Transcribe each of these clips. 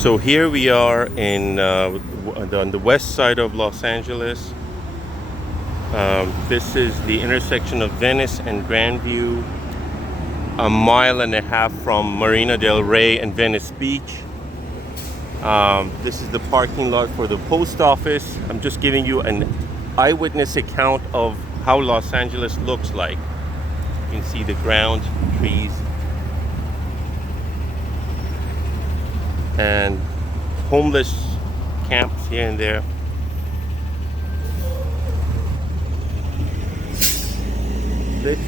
So here we are on the west side of Los Angeles. This is the intersection of Venice and Grandview, a mile and a half from Marina del Rey and Venice Beach. This is the parking lot for the post office. I'm just giving you an eyewitness account of how Los Angeles looks like. You can see the ground, trees, and homeless camps here and there. Let's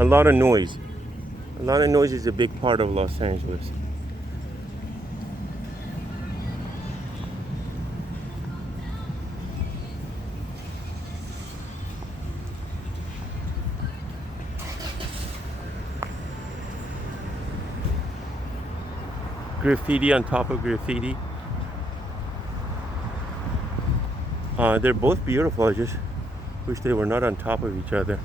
a lot of noise. A lot of noise is a big part of Los Angeles. Graffiti on top of graffiti. They're both beautiful. I just wish they were not on top of each other.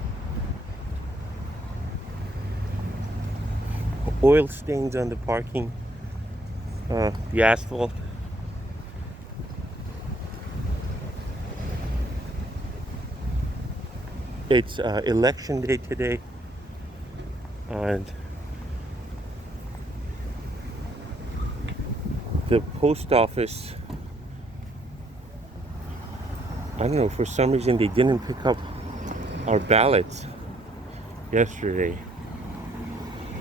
Oil stains on the parking, the asphalt. It's election day today, and the post office, I don't know, for some reason they didn't pick up our ballots yesterday.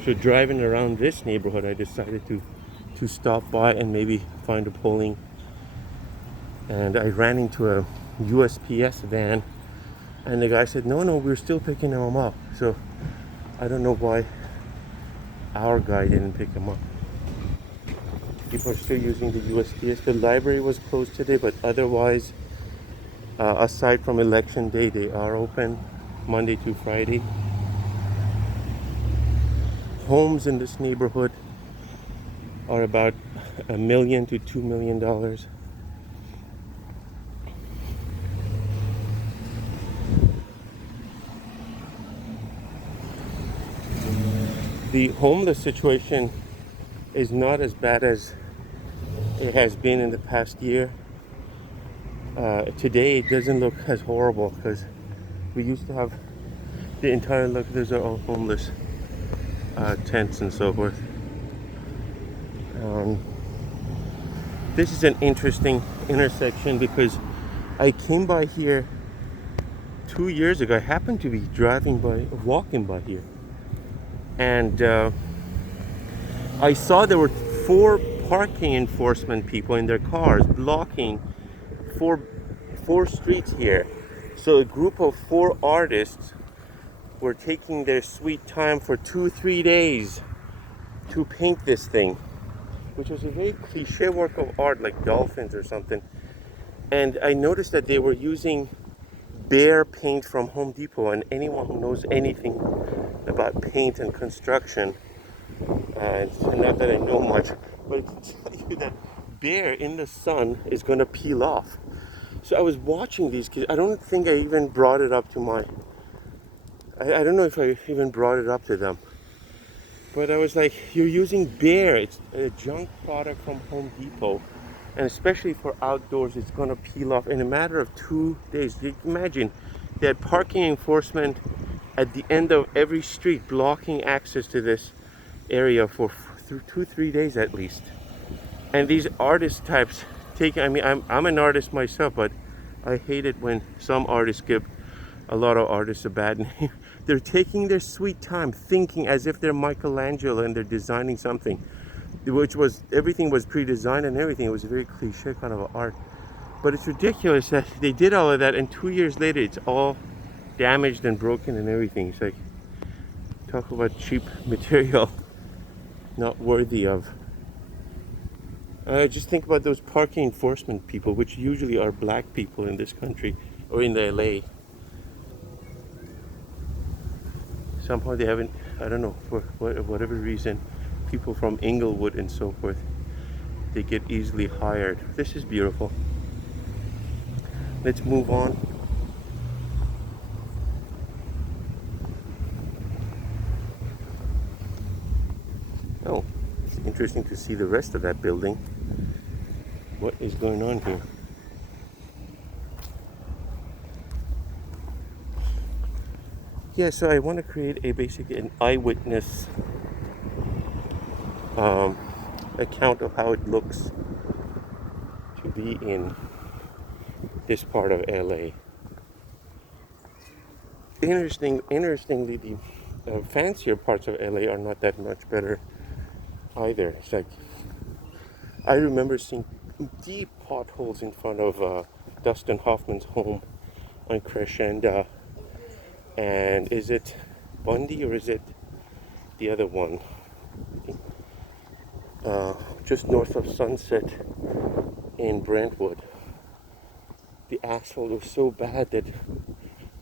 So driving around this neighborhood, I decided to stop by and maybe find a polling. And I ran into a USPS van, and the guy said, no, we're still picking them up. So I don't know why our guy didn't pick them up. People are still using the USPS. The library was closed today, but otherwise, aside from election day, they are open Monday to Friday. Homes in this neighborhood are about $1 million to $2 million. The homeless situation is not as bad as it has been in the past year. Today it doesn't look as horrible because we used to have the entire those are all homeless tents and so forth. This is an interesting intersection because I came by here 2 years ago. I happened to be walking by here, and I saw there were 4 parking enforcement people in their cars blocking four streets here. So a group of 4 artists were taking their sweet time for 2-3 days to paint this thing, which was a very cliche work of art, like dolphins or something. And I noticed that they were using Behr paint from Home Depot, and anyone who knows anything about paint and construction, not that I know much, but I can tell you that Behr in the sun is going to peel off. So I was watching these kids. I don't think I even brought it up to I don't know if I even brought it up to them. But I was like, you're using Behr. It's a junk product from Home Depot. And especially for outdoors, it's going to peel off in a matter of 2 days. You can imagine, they had parking enforcement at the end of every street blocking access to this area for 2-3 days at least. And these artist types I'm an artist myself, but I hate it when some artists give a lot of artists a bad name. They're taking their sweet time thinking as if they're Michelangelo and they're designing something, everything was pre-designed and everything. It was a very cliche kind of art. But it's ridiculous that they did all of that, and 2 years later it's all damaged and broken and everything. It's like, talk about cheap material, not worthy of. Just think about those parking enforcement people, which usually are black people in this country or in the LA. Somehow they haven't, I don't know, for whatever reason, people from Inglewood and so forth, they get easily hired. This is beautiful. Let's move on. Oh, it's interesting to see the rest of that building. What is going on here? Yeah, so I want to create basically an eyewitness um, account of how it looks to be in this part of LA. Interestingly, the fancier parts of LA are not that much better either. It's like I remember seeing deep potholes in front of Dustin Hoffman's home on Crescenda, and is it Bundy or is it the other one? Just north of Sunset in Brentwood. The asphalt was so bad that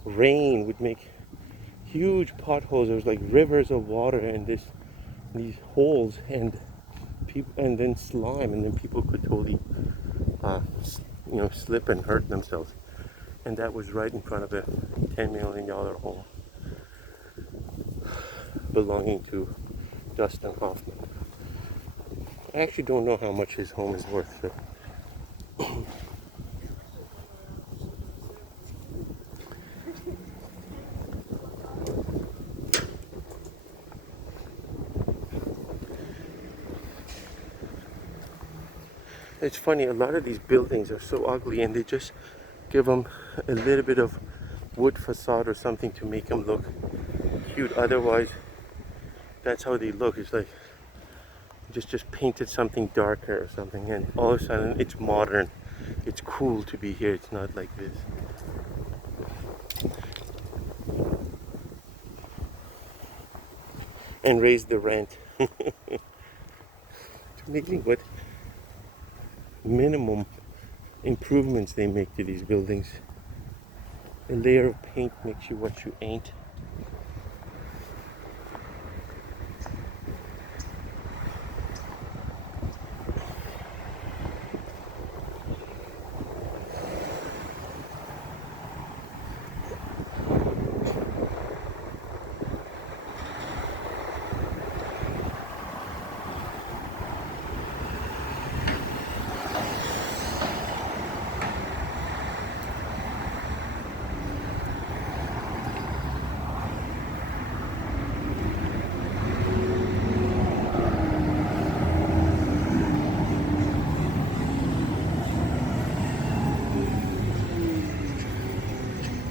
rain would make huge potholes. There was like rivers of water and these holes and people, and then slime, and then people could totally, slip and hurt themselves. And that was right in front of a $10 million home belonging to Dustin Hoffman. I actually don't know how much his home is worth. So. It's funny, a lot of these buildings are so ugly and they just give them a little bit of wood facade or something to make them look cute. Otherwise, that's how they look. It's like just painted something darker or something, and all of a sudden it's modern. It's cool to be here. It's not like this. And raise the rent. It's amazing what minimum improvements they make to these buildings. A layer of paint makes you what you ain't.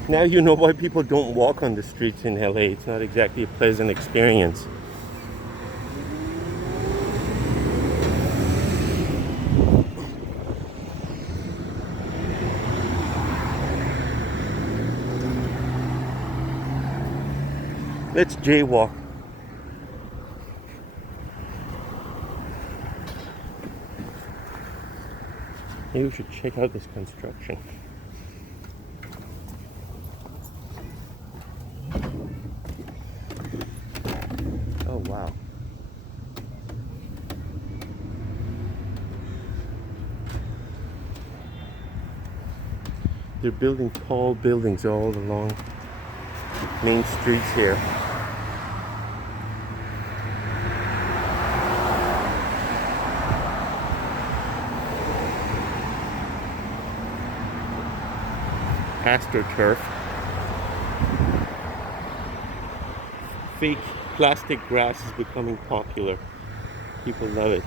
Now you know why people don't walk on the streets in LA. It's not exactly a pleasant experience. Let's jaywalk. Maybe we should check out this construction. Oh, wow. They're building tall buildings all along main streets here. AstroTurf. Fake plastic grass is becoming popular. People love it.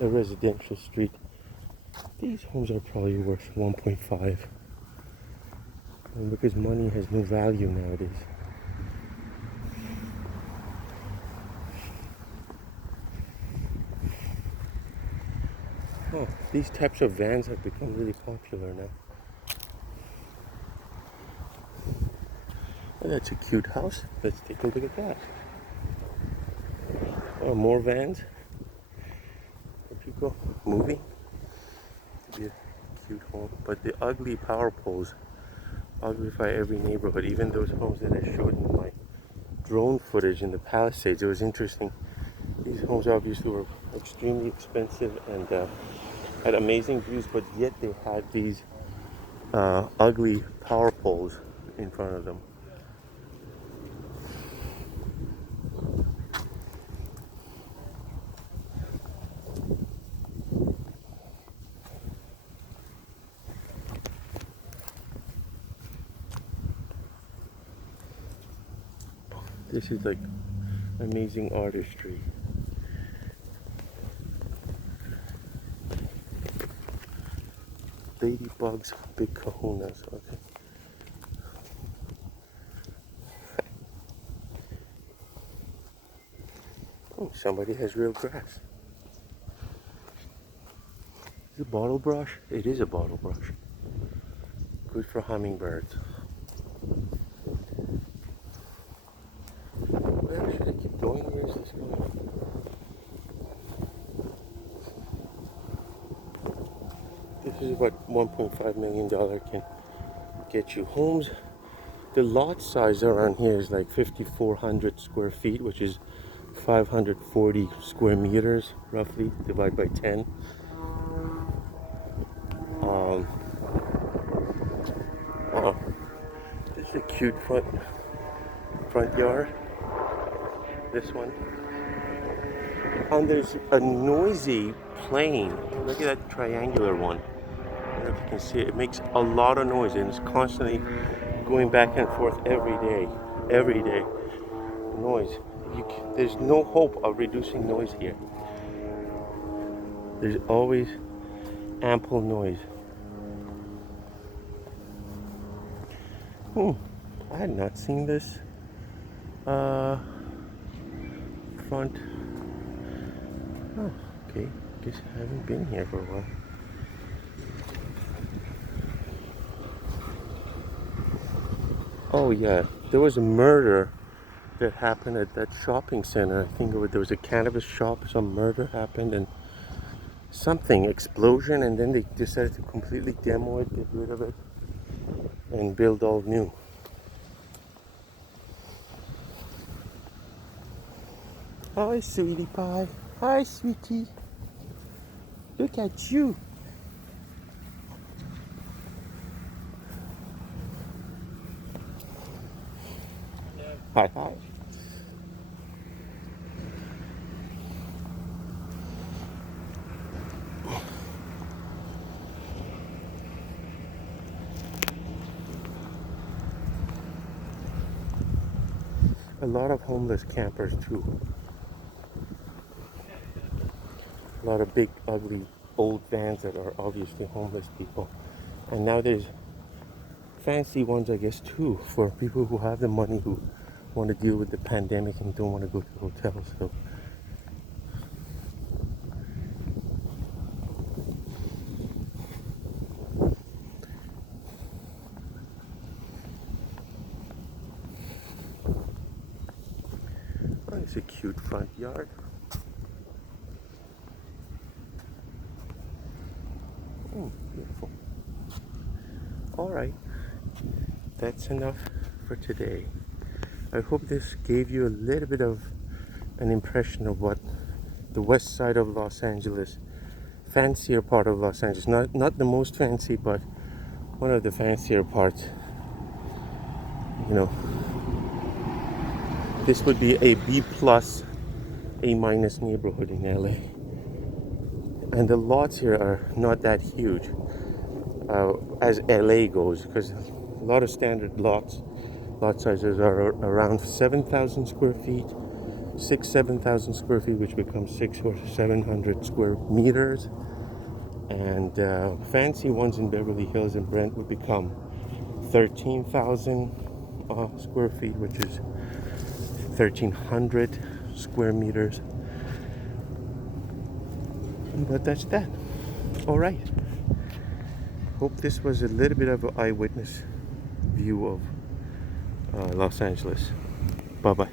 A residential street. These homes are probably worth 1.5. And because money has no value nowadays. Oh, these types of vans have become really popular now. Oh, that's a cute house. Let's take a look at that. Oh, more vans. There you go. Moving. be a cute home. But the ugly power poles uglify every neighborhood, even those homes that I showed in my drone footage in the Palisades. It was interesting. These homes obviously were extremely expensive and had amazing views, but yet they had these ugly power poles in front of them. This is like amazing artistry. Ladybugs, big kahunas. Okay. Oh, somebody has real grass. Is it a bottle brush? It is a bottle brush. Good for hummingbirds. Where should I keep going? Where is this going? This is what $1.5 million can get you. Homes, the lot size around here is like 5,400 square feet, which is 540 square meters, roughly, divided by 10. Oh, this is a cute front yard. This one. And there's a noisy plane. Look at that triangular one. I don't know if you can see it. It makes a lot of noise and it's constantly going back and forth every day. Every day. Noise. There's no hope of reducing noise here. There's always ample noise. I had not seen this front. Oh, okay. Guess I haven't been here for a while. Oh yeah, there was a murder that happened at that shopping center. I think there was a cannabis shop. Some murder happened and something explosion, and then they decided to completely demo it, get rid of it, and build all new. Hi, sweetie pie. Hi, sweetie. Look at you. Hi, hi. A lot of homeless campers too. A lot of big, ugly, old vans that are obviously homeless people. And now there's fancy ones, I guess, too, for people who have the money, who want to deal with the pandemic and don't want to go to hotels. So oh, it's a cute front yard. Beautiful. All right, that's enough for today. I hope this gave you a little bit of an impression of what the west side of Los Angeles, fancier part of Los Angeles, not the most fancy, but one of the fancier parts. You know, this would be a B plus, A minus neighborhood in LA. And the lots here are not that huge as LA goes, because a lot of standard lot sizes are around 7,000 square feet, 7,000 square feet, which becomes 600 or 700 square meters. And fancy ones in Beverly Hills and Brent would become 13,000 square feet, which is 1,300 square meters. But that's that. All right. Hope this was a little bit of an eyewitness view of Los Angeles. Bye-bye.